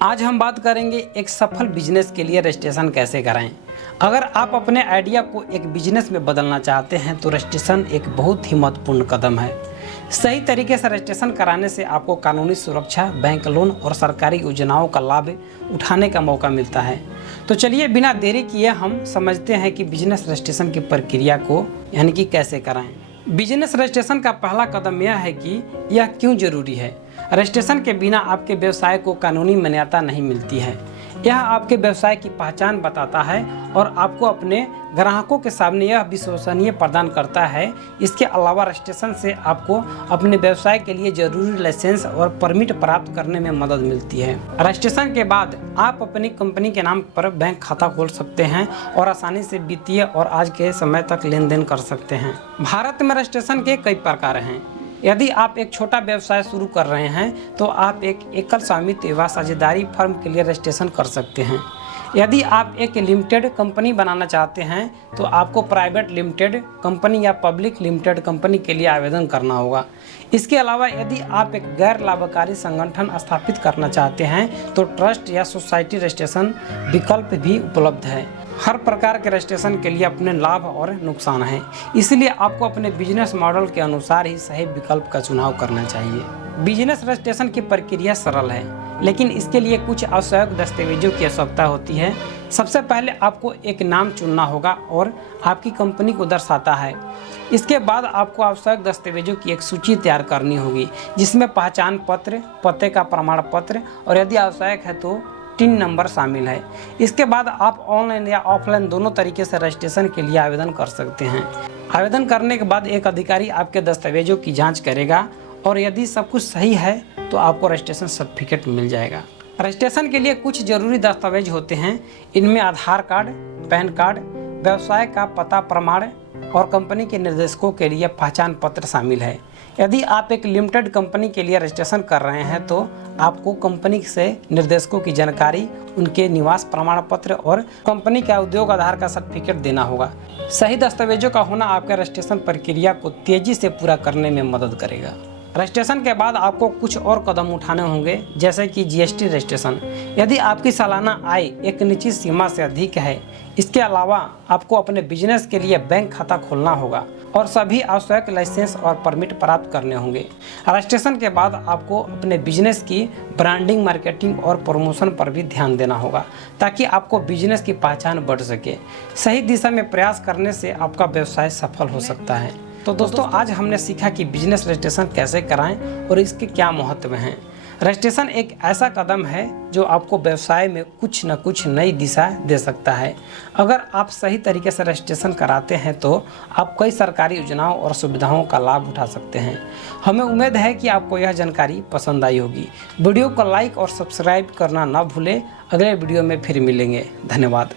आज हम बात करेंगे एक सफल बिजनेस के लिए रजिस्ट्रेशन कैसे कराएं। अगर आप अपने आइडिया को एक बिजनेस में बदलना चाहते हैं तो रजिस्ट्रेशन एक बहुत ही महत्वपूर्ण कदम है। सही तरीके से रजिस्ट्रेशन कराने से आपको कानूनी सुरक्षा, बैंक लोन और सरकारी योजनाओं का लाभ उठाने का मौका मिलता है। तो चलिए बिना देरी किए हम समझते हैं कि बिजनेस रजिस्ट्रेशन की प्रक्रिया को यानी कि कैसे कराएं। बिजनेस रजिस्ट्रेशन का पहला कदम यह है कि यह क्यों जरूरी है। रजिस्ट्रेशन के बिना आपके व्यवसाय को कानूनी मान्यता नहीं मिलती है। यह आपके व्यवसाय की पहचान बताता है और आपको अपने ग्राहकों के सामने यह विश्वसनीय प्रदान करता है। इसके अलावा रजिस्ट्रेशन से आपको अपने व्यवसाय के लिए जरूरी लाइसेंस और परमिट प्राप्त करने में मदद मिलती है। रजिस्ट्रेशन के बाद आप अपनी कंपनी के नाम पर बैंक खाता खोल सकते हैं और आसानी से वित्तीय और आज के समय तक लेन देन कर सकते हैं। भारत में रजिस्ट्रेशन के कई प्रकार हैं। यदि आप एक छोटा व्यवसाय शुरू कर रहे हैं तो आप एक एकल स्वामित्व व साझेदारी फर्म के लिए रजिस्ट्रेशन कर सकते हैं। यदि आप एक लिमिटेड कंपनी बनाना चाहते हैं तो आपको प्राइवेट लिमिटेड कंपनी या पब्लिक लिमिटेड कंपनी के लिए आवेदन करना होगा। इसके अलावा यदि आप एक गैर लाभकारी संगठन स्थापित करना चाहते हैं तो ट्रस्ट या सोसाइटी रजिस्ट्रेशन विकल्प भी उपलब्ध है। हर प्रकार के रजिस्ट्रेशन के लिए अपने लाभ और नुकसान हैं, इसलिए आपको अपने बिजनेस मॉडल के अनुसार ही सही विकल्प का चुनाव करना चाहिए। बिजनेस रजिस्ट्रेशन की प्रक्रिया सरल है, लेकिन इसके लिए कुछ आवश्यक दस्तावेजों की आवश्यकता होती है। सबसे पहले आपको एक नाम चुनना होगा और आपकी कंपनी को दर्शाता है। इसके बाद आपको आवश्यक दस्तावेजों की एक सूची तैयार करनी होगी, जिसमें पहचान पत्र, पते का प्रमाण पत्र और यदि आवश्यक है तो टिन नंबर शामिल है। इसके बाद आप ऑनलाइन या ऑफलाइन दोनों तरीके से रजिस्ट्रेशन के लिए आवेदन कर सकते हैं। आवेदन करने के बाद एक अधिकारी आपके दस्तावेजों की जांच करेगा और यदि सब कुछ सही है तो आपको रजिस्ट्रेशन सर्टिफिकेट मिल जाएगा। रजिस्ट्रेशन के लिए कुछ जरूरी दस्तावेज होते हैं। इनमें आधार कार्ड, पैन कार्ड, व्यवसाय का पता प्रमाण और कंपनी के निर्देशकों के लिए पहचान पत्र शामिल है। यदि आप एक लिमिटेड कंपनी के लिए रजिस्ट्रेशन कर रहे हैं तो आपको कंपनी से निर्देशकों की जानकारी, उनके निवास प्रमाण पत्र और कंपनी का उद्योग आधार का सर्टिफिकेट देना होगा। सही दस्तावेजों का होना आपके रजिस्ट्रेशन प्रक्रिया को तेजी से पूरा करने में मदद करेगा। रजिस्ट्रेशन के बाद आपको कुछ और कदम उठाने होंगे, जैसे कि जीएसटी रजिस्ट्रेशन। यदि आपकी सालाना आय एक निश्चित सीमा से अधिक है। इसके अलावा आपको अपने बिजनेस के लिए बैंक खाता खोलना होगा और सभी आवश्यक लाइसेंस और परमिट प्राप्त करने होंगे। रजिस्ट्रेशन के बाद आपको अपने बिजनेस की ब्रांडिंग, मार्केटिंग और प्रमोशन पर भी ध्यान देना होगा, ताकि आपको बिजनेस की पहचान बढ़ सके। सही दिशा में प्रयास करने से आपका व्यवसाय सफल हो सकता है। तो दोस्तों, आज हमने सीखा कि बिजनेस रजिस्ट्रेशन कैसे कराएं और इसके क्या महत्व हैं। रजिस्ट्रेशन एक ऐसा कदम है जो आपको व्यवसाय में कुछ न कुछ नई दिशा दे सकता है। अगर आप सही तरीके से रजिस्ट्रेशन कराते हैं तो आप कई सरकारी योजनाओं और सुविधाओं का लाभ उठा सकते हैं। हमें उम्मीद है कि आपको यह जानकारी पसंद आई होगी। वीडियो को लाइक और सब्सक्राइब करना न भूलें। अगले वीडियो में फिर मिलेंगे। धन्यवाद।